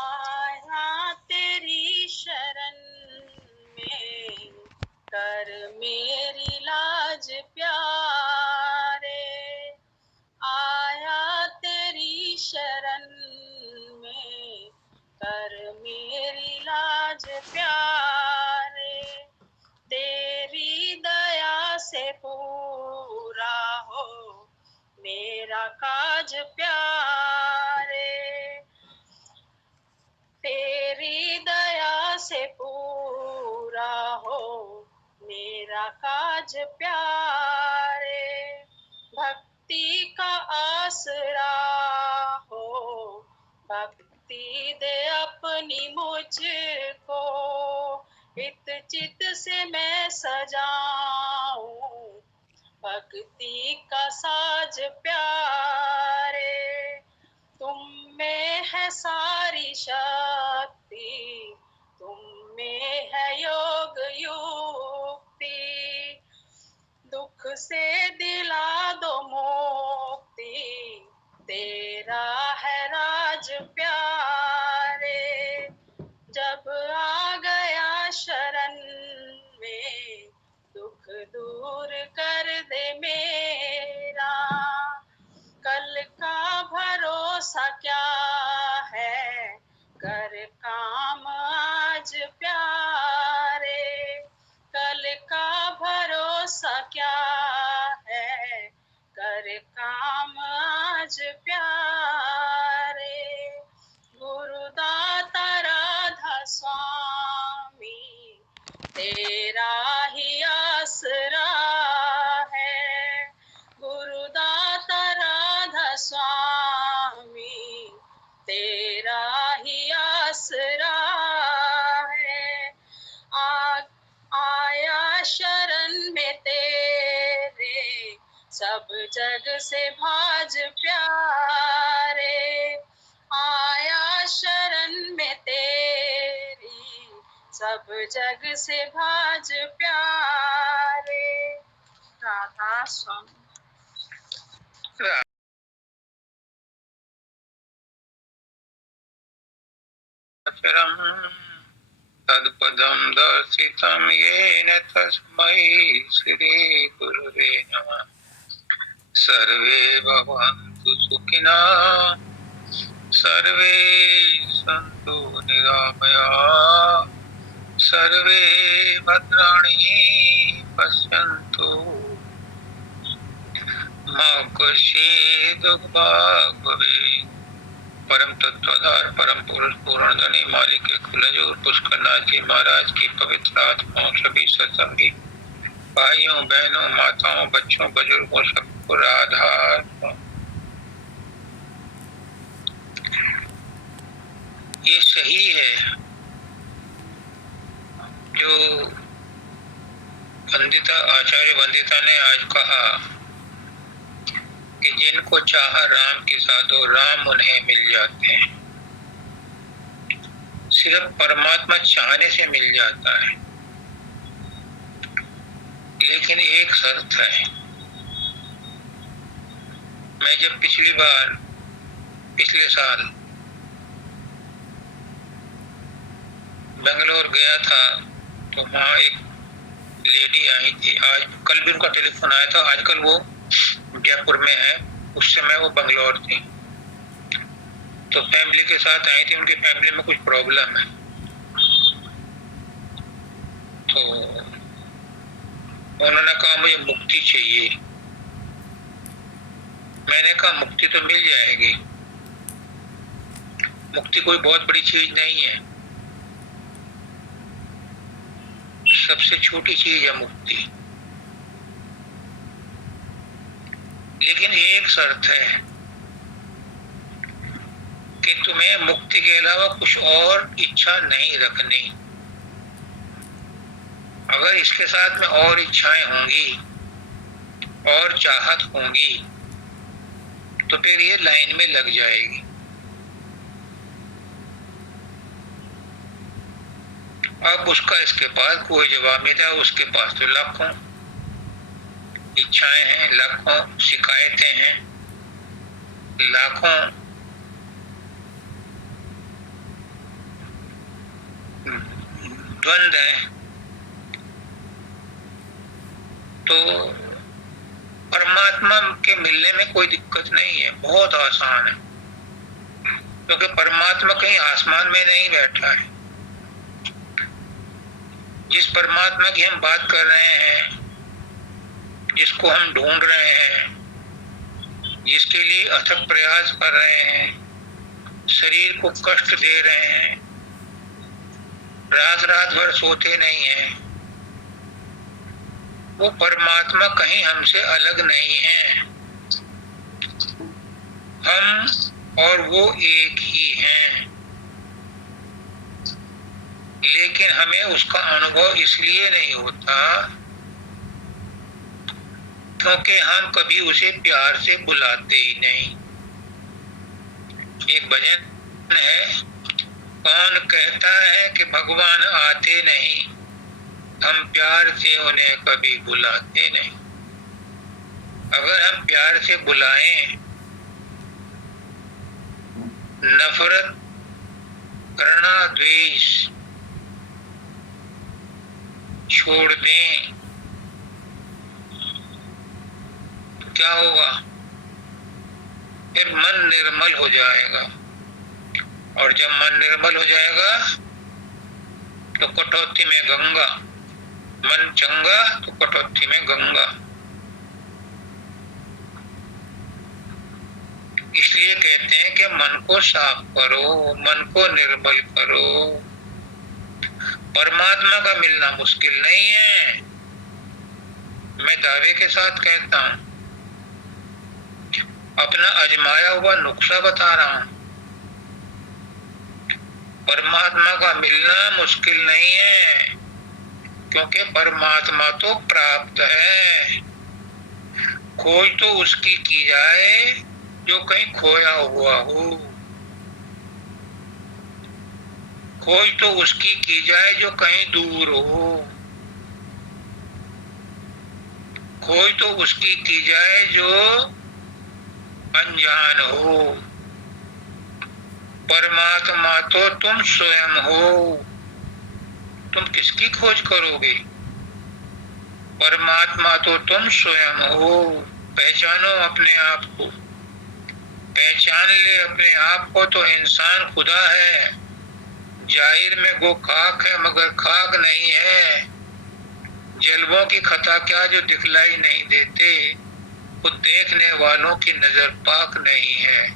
आया तेरी शरण में, कर मेरी लाज प्यारे। आया तेरी शरण में, कर मेरी लाज प्यारे। तेरी दया से पूरा हो मेरा काज प्यारे। तेरी दया से पूरा हो मेरा काज प्यारे। भक्ति का आसरा हो, भक्ति दे अपनी मुझको। इत चित से मैं सजाऊं भक्ति का साज प्यारे। तुम में है सारी शक्ति, तुम में है योग युक्ति। दुख से दिला दो मुक्ति, तेरा है राज प्यारे। जब आ गया शरण में, दुख दूर कर दे मेरा। कल का भरोसा क्या है, कर काम आज प्यारे। कल का भरोसा क्या है, कर काम आज प्यारे। गुरुदाता राधा स्वामी, तेरा ही आसरा है। गुरुदाता राधा स्वामी, तेरा ही आसरा है। आया शरण में तेरे, सब जग से भाज प्यारे। आया शरण में तेरी, सब जग से भाज प्यारे। राधा स्वामी। तत्पदं दर्शितं येन तस्मै श्री गुरुवे नमः। सर्वे भवन्तु सुखिनः, सर्वे सन्तु निरामयाः, सर्वे भद्राणि पश्यन्तु मा कश्चित् दुःखभाग् भवेत्। परम तत्वाधार परम पुरुष पूर्ण धनी मालिक कुलजोर पुष्करनाथ जी महाराज की पवित्र आत्माओं सभी सत्संगी भाइयों बहनों माताओं बच्चों बुजुर्गों सबको राधा। ये सही है जो वंदिता आचार्य वंदिता ने आज कहा कि जिनको चाहा राम के साथ हो राम उन्हें मिल जाते हैं। सिर्फ परमात्मा चाहने से मिल जाता है, लेकिन एक शर्त है। मैं जब पिछले साल बेंगलोर गया था तो वहाँ एक लेडी आई थी। आज कल भी उनका टेलीफोन आया था। आजकल वो जयपुर में है, उस समय वो बेंगलोर थी। तो फैमिली के साथ आई थी। उनकी फैमिली में कुछ प्रॉब्लम है, तो उन्होंने कहा मुझे मुक्ति चाहिए। मैंने कहा मुक्ति तो मिल जाएगी, मुक्ति कोई बहुत बड़ी चीज नहीं है, सबसे छोटी चीज है मुक्ति। लेकिन एक शर्त है कि तुम्हें मुक्ति के अलावा कुछ और इच्छा नहीं रखनी। अगर इसके साथ में और इच्छाएं होंगी और चाहत होंगी तो फिर ये लाइन में लग जाएगी। अब उसका इसके पास कोई जवाब नहीं था। उसके पास तो लाखों इच्छाएं हैं, लाखों शिकायतें हैं, लाखों द्वंद्व हैं, तो परमात्मा के मिलने में कोई दिक्कत नहीं है, बहुत आसान है, क्योंकि परमात्मा कहीं आसमान में नहीं बैठा है। जिस परमात्मा की हम बात कर रहे हैं, जिसको हम ढूंढ रहे हैं, जिसके लिए अथक प्रयास कर रहे हैं, शरीर को कष्ट दे रहे हैं, रात रात भर सोते नहीं हैं, वो परमात्मा कहीं हमसे अलग नहीं है। हम और वो एक ही हैं, लेकिन हमें उसका अनुभव इसलिए नहीं होता क्योंकि हम कभी उसे प्यार से बुलाते ही नहीं। एक भजन है, कौन कहता है कि भगवान आते नहीं, हम प्यार से उन्हें कभी बुलाते नहीं। अगर हम प्यार से बुलाएं, नफरत, घृणा, द्वेष छोड़ दें, तो क्या होगा? फिर मन निर्मल हो जाएगा, और जब मन निर्मल हो जाएगा तो कटौती में गंगा, मन चंगा तो कटौती में गंगा। इसलिए कहते हैं कि मन को साफ करो, मन को निर्मल करो। परमात्मा का मिलना मुश्किल नहीं है, मैं दावे के साथ कहता हूं, अपना आजमाया हुआ नुस्खा बता रहा हूं। परमात्मा का मिलना मुश्किल नहीं है, क्योंकि परमात्मा तो प्राप्त है। खोज तो उसकी की जाए जो कहीं खोया हुआ हो, खोज तो उसकी की जाए जो कहीं दूर हो, खोज तो उसकी की जाए जो अनजान हो। परमात्मा तो तुम स्वयं हो, तुम किसकी खोज करोगे? परमात्मा तो तुम स्वयं हो। पहचानो अपने आप को, पहचान ले अपने आप को तो इंसान खुदा है। जाहिर में वो खाक है मगर खाक नहीं है। जलवों की खता क्या जो दिखलाई नहीं देते, खुद देखने वालों की नजर पाक नहीं है।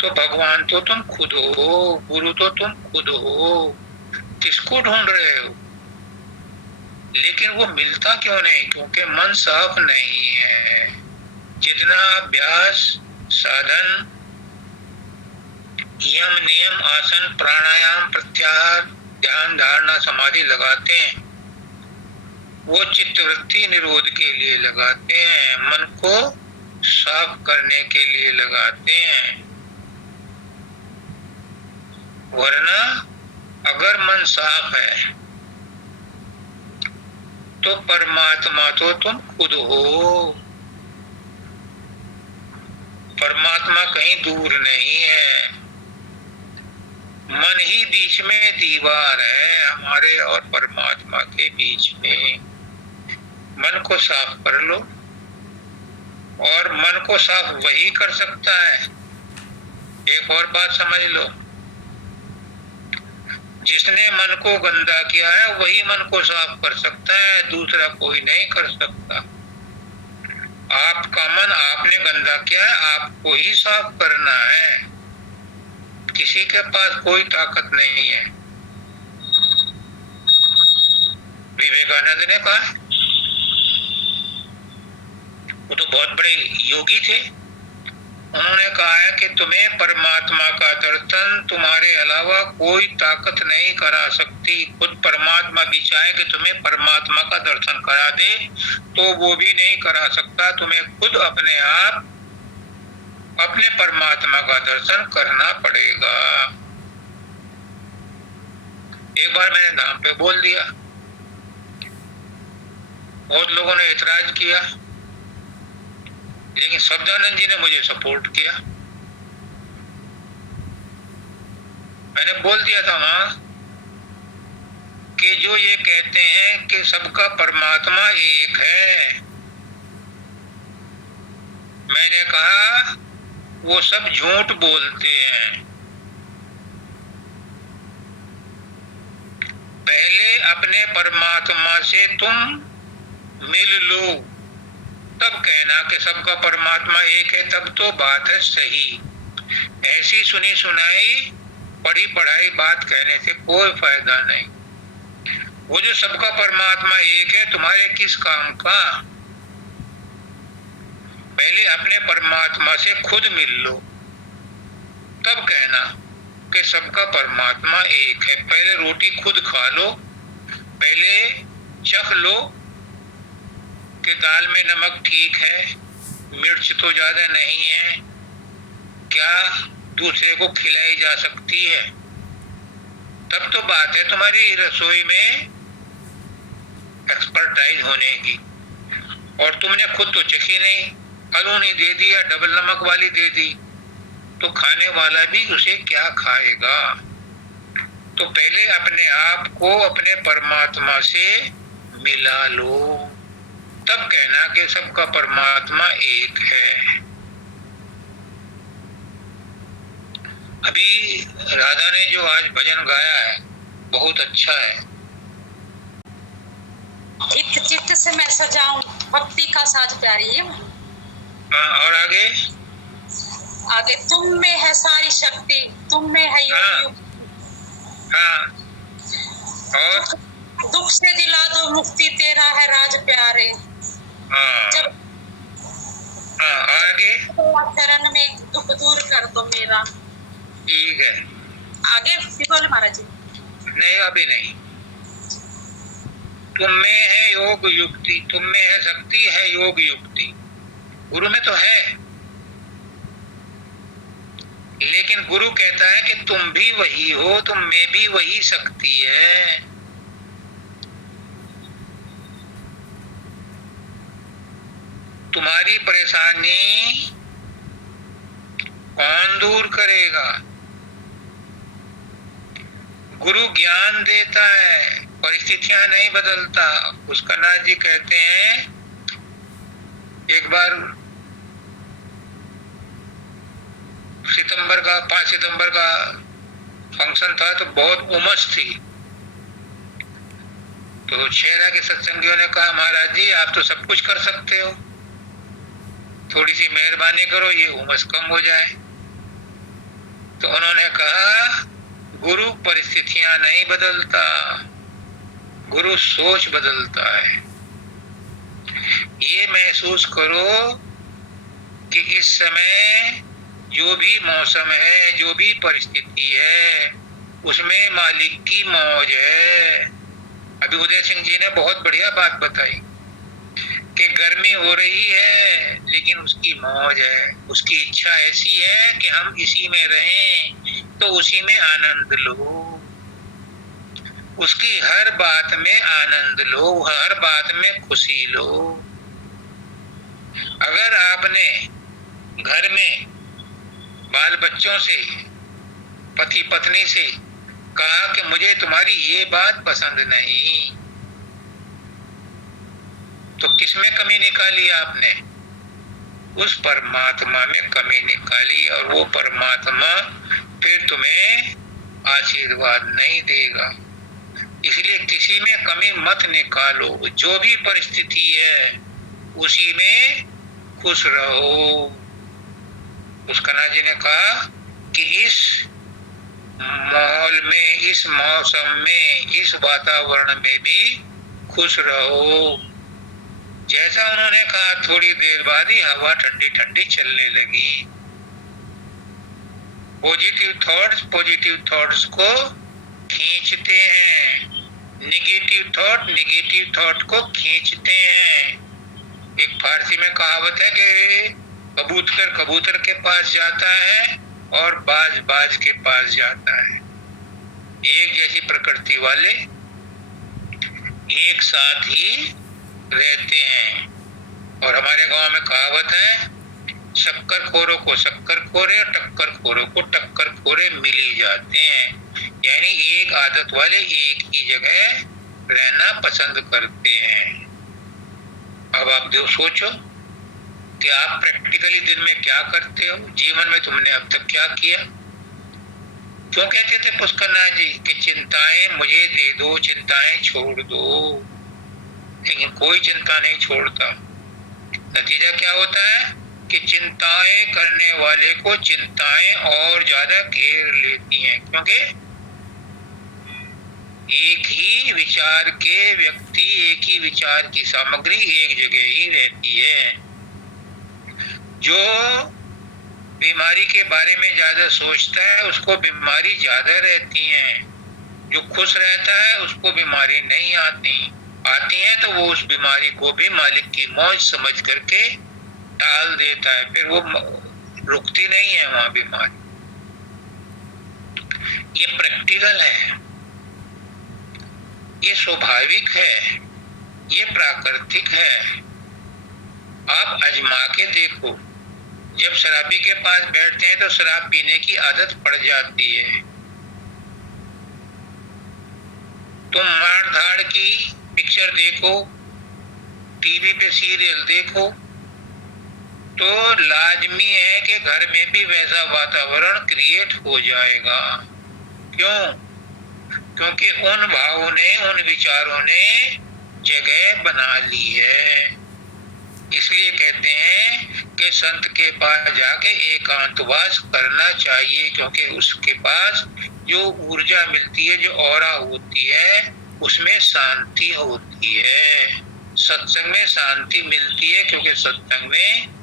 तो भगवान तो तुम खुद हो, गुरु तो तुम खुद हो, किसको ढूंढ रहे हो? लेकिन वो मिलता क्यों नहीं? क्योंकि मन साफ नहीं है। जितना अभ्यास, साधन, यम, नियम, आसन, प्राणायाम, प्रत्याहार, ध्यान, धारणा, समाधि लगाते हैं, वो चित्तवृत्ति निरोध के लिए लगाते हैं, मन को साफ करने के लिए लगाते हैं। वरना अगर मन साफ है तो परमात्मा तो तुम खुद हो। परमात्मा कहीं दूर नहीं है, मन ही बीच में दीवार है हमारे और परमात्मा के बीच में। मन को साफ कर लो, और मन को साफ वही कर सकता है। एक और बात समझ लो, जिसने मन को गंदा किया है वही मन को साफ कर सकता है, दूसरा कोई नहीं कर सकता। आपका मन आपने गंदा किया है, आपको ही साफ करना है, किसी के पास कोई ताकत नहीं है। विवेकानंद ने कहा, वो तो बहुत बड़े योगी थे, उन्होंने कहा है कि तुम्हें परमात्मा का दर्शन तुम्हारे अलावा कोई ताकत नहीं करा सकती। खुद परमात्मा भी चाहे कि तुम्हें परमात्मा का दर्शन करा दे तो वो भी नहीं करा सकता। तुम्हें खुद अपने आप अपने परमात्मा का दर्शन करना पड़ेगा। एक बार मैंने धाम पे बोल दिया, बहुत लोगों ने इतराज किया, लेकिन शब्दानंद जी ने मुझे सपोर्ट किया। मैंने बोल दिया था वहां कि जो ये कहते हैं कि सबका परमात्मा एक है, मैंने कहा वो सब झूठ बोलते हैं। पहले अपने परमात्मा से तुम मिल लो, तब कहना कि सबका परमात्मा एक है, तब तो बात है सही। ऐसी सुनी सुनाई पढ़ी पढ़ाई बात कहने से कोई फायदा नहीं। वो जो सबका परमात्मा एक है तुम्हारे किस काम का? पहले अपने परमात्मा से खुद मिल लो, तब कहना कि सबका परमात्मा एक है। पहले रोटी खुद खा लो, पहले चख लो कि दाल में नमक ठीक है, मिर्च तो ज्यादा नहीं है, क्या दूसरे को खिलाई जा सकती है, तब तो बात है तुम्हारी रसोई में एक्सपर्टाइज होने की। और तुमने खुद तो चखी नहीं, अलोनी दे दी या डबल नमक वाली दे दी, तो खाने वाला भी उसे क्या खाएगा? तो पहले अपने आप को अपने परमात्मा से मिला लो, तब कहना कि सबका परमात्मा एक है। अभी राधा ने जो आज भजन गाया है बहुत अच्छा है। चित्त चित्त से मैं सजाऊं भक्ति का साज प्यारी है। और आगे आगे तुम में है सारी शक्ति, तुम में है योग। हाँ, और दुख से दिला दो मुक्ति, तेरा है राज प्यारे। हाँ, जब आगे चरण में दुख दूर कर दो मेरा। ठीक है, आगे बोले महाराज जी। नहीं अभी नहीं। तुम में है योग युक्ति, तुम में है शक्ति, है योग युक्ति। गुरु में तो है, लेकिन गुरु कहता है कि तुम भी वही हो, तुम में भी वही शक्ति है। तुम्हारी परेशानी कौन दूर करेगा? गुरु ज्ञान देता है, परिस्थितियां नहीं बदलता। उसका नाथ जी कहते हैं, एक बार 5 सितंबर का फंक्शन था, तो बहुत उमस थी। तो शेरा के सत्संगियों ने कहा, महाराज जी आप तो सब कुछ कर सकते हो, थोड़ी सी मेहरबानी करो, ये उमस कम हो जाए। तो उन्होंने कहा, गुरु परिस्थितियां नहीं बदलता, गुरु सोच बदलता है। ये महसूस करो कि इस समय जो भी मौसम है, जो भी परिस्थिति है, उसमें मालिक की मौज है। अभी उदय सिंह जी ने बहुत बढ़िया बात बताई कि गर्मी हो रही है लेकिन उसकी मौज है, उसकी इच्छा ऐसी है कि हम इसी में रहें, तो उसी में आनंद लो। उसकी हर बात में आनंद लो, हर बात में खुशी लो। अगर आपने घर में बाल बच्चों से, पति पत्नी से कहा कि मुझे तुम्हारी ये बात पसंद नहीं, तो किसमें कमी निकाली आपने? उस परमात्मा में कमी निकाली, और वो परमात्मा फिर तुम्हें आशीर्वाद नहीं देगा। इसलिए किसी में कमी मत निकालो, जो भी परिस्थिति है उसी में खुश रहो। उसकना जी ने कहा कि इस माहौल में, इस मौसम में, इस वातावरण में भी खुश रहो। जैसा उन्होंने कहा, थोड़ी देर बाद ही हवा ठंडी ठंडी चलने लगी। पॉजिटिव थॉट्स को खींचते हैं, निगेटिव थॉट को खींचते हैं। एक फारसी में कहावत है कि कबूतर के पास जाता है और बाज के पास जाता है। एक जैसी प्रकृति वाले एक साथ ही रहते हैं। और हमारे गांव में कहावत है, शक्कर खोरों को शक्कर खोरे और टक्कर खोरों को टक्कर खोरे मिल ही जाते हैं। यानी एक आदत वाले एक ही जगह रहना पसंद करते हैं। अब आप जो सोचो कि आप प्रैक्टिकली दिन में क्या करते हो, जीवन में तुमने अब तक क्या किया। क्यों कहते थे पुष्करनाथ जी कि चिंताएं मुझे दे दो, चिंताएं छोड़ दो, लेकिन कोई चिंता नहीं छोड़ता। नतीजा क्या होता है कि चिंताएं करने वाले को चिंताएं और ज्यादा घेर लेती हैं, क्योंकि एक ही विचार के व्यक्ति, एक ही विचार की सामग्री एक जगह ही रहती है। जो बीमारी के बारे में ज्यादा सोचता है उसको बीमारी ज्यादा रहती है, जो खुश रहता है उसको बीमारी नहीं आती है तो वो उस बीमारी को भी मालिक की मौज समझ करके टाल देता है, फिर वो रुकती नहीं है वहां बीमारी। ये प्रैक्टिकल है, ये स्वाभाविक है, ये प्राकृतिक है। आप आजमा के देखो, जब शराबी के पास बैठते हैं तो शराब पीने की आदत पड़ जाती है। तुम मार धाड़ की पिक्चर देखो, टीवी पे सीरियल देखो, तो लाजमी है कि घर में भी वैसा वातावरण क्रिएट हो जाएगा। क्यों? क्योंकि उन भावों ने, उन विचारों ने जगह बना ली है। इसलिए कहते हैं कि संत के पास जाके एकांतवास करना चाहिए, क्योंकि उसके पास जो ऊर्जा मिलती है, जो ऑरा होती है, उसमें शांति होती है। सत्संग में शांति मिलती है, क्योंकि सत्संग में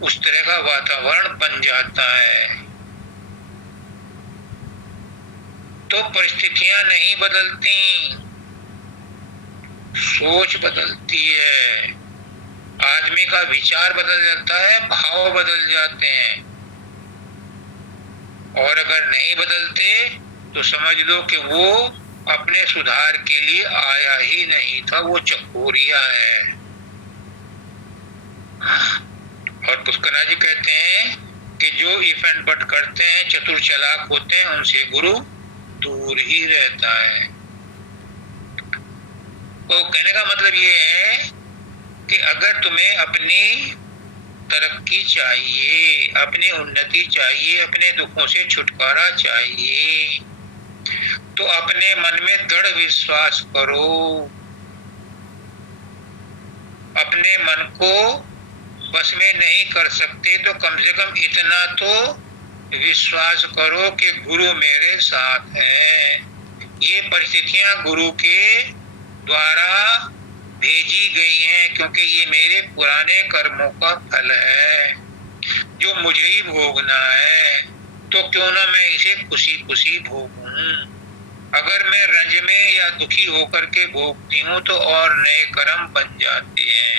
उस तरह का वातावरण बन जाता है। तो परिस्थितियां नहीं बदलती, सोच बदलती है। आदमी का विचार बदल जाता है, भाव बदल जाते हैं। और अगर नहीं बदलते तो समझ लो कि वो अपने सुधार के लिए आया ही नहीं था, वो चकोरिया है। और पुष्करनाथ जी कहते हैं कि जो इफ एंड बट करते हैं, चतुर चालाक होते हैं, उनसे गुरु दूर ही रहता है। तो कहने का मतलब ये है कि अगर तुम्हें अपनी तरक्की चाहिए, अपनी उन्नति चाहिए, अपने दुखों से छुटकारा चाहिए, तो अपने मन में दृढ़ विश्वास करो। अपने मन को बस में नहीं कर सकते तो कम से कम इतना तो विश्वास करो कि गुरु मेरे साथ है। ये परिस्थितियां गुरु के द्वारा भेजी गई हैं, क्योंकि ये मेरे पुराने कर्मों का फल है जो मुझे ही भोगना है। तो क्यों ना मैं इसे खुशी खुशी भोगूं। अगर मैं रंज में या दुखी होकर के भोगती हूँ तो और नए कर्म बन जाते हैं।